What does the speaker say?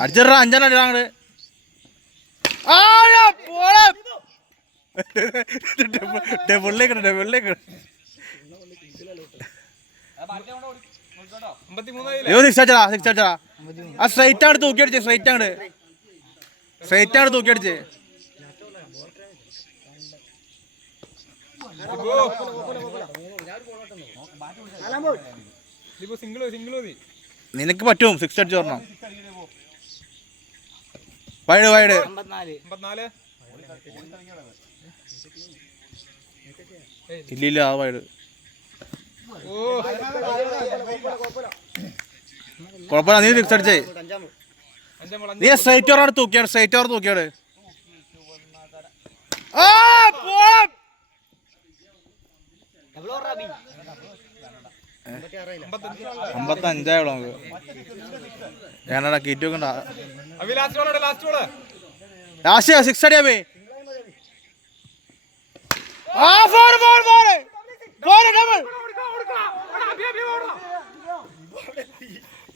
അടിച്ചിട അഞ്ചെണ്ണം അടിടാ അങ്ങോട്ട്. ഡബിളിലേക്ക് സിക്സ് അടിച്ചടാ. ആ സ്ട്രൈറ്റ് ആണ് തൂക്കിയടിച്ച്, സ്ട്രൈറ്റ് ആണ് തൂക്കിയടിച്ച്. നിനക്ക് പറ്റും സിക്സ് അടിച്ച് പറഞ്ഞോ. വൈഡ് ഇല്ല ആ വൈഡ് കുഴപ്പമില്ല. നീ സിക്സ് അടിച്ചേ. നീ സ്ട്രൈറ്റ് ഓവറാണ് തൂക്കിയാണ്, സ്ട്രൈറ്റ് ഓവർ തൂക്കിയാണ്. 55 നമുക്ക് ഞാനടാ കീറ്റ് വെക്കണ്ട. ലാസ്റ്റ് സിക്സ് അടിയാ.